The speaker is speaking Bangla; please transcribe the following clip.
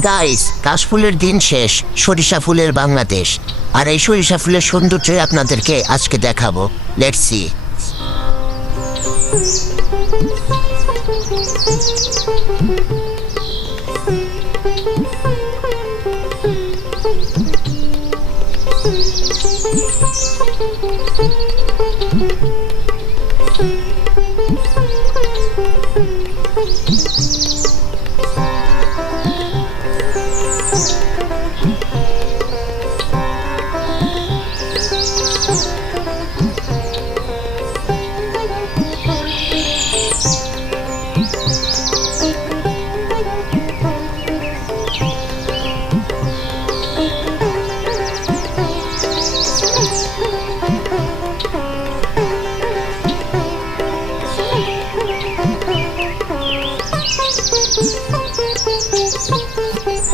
গাইস কাশফুলের দিন শেষ, সরিষা ফুলের বাংলাদেশ আর এই সরিষা ফুলের সৌন্দর্যই আপনাদেরকে আজকে দেখাবো লেটসি সি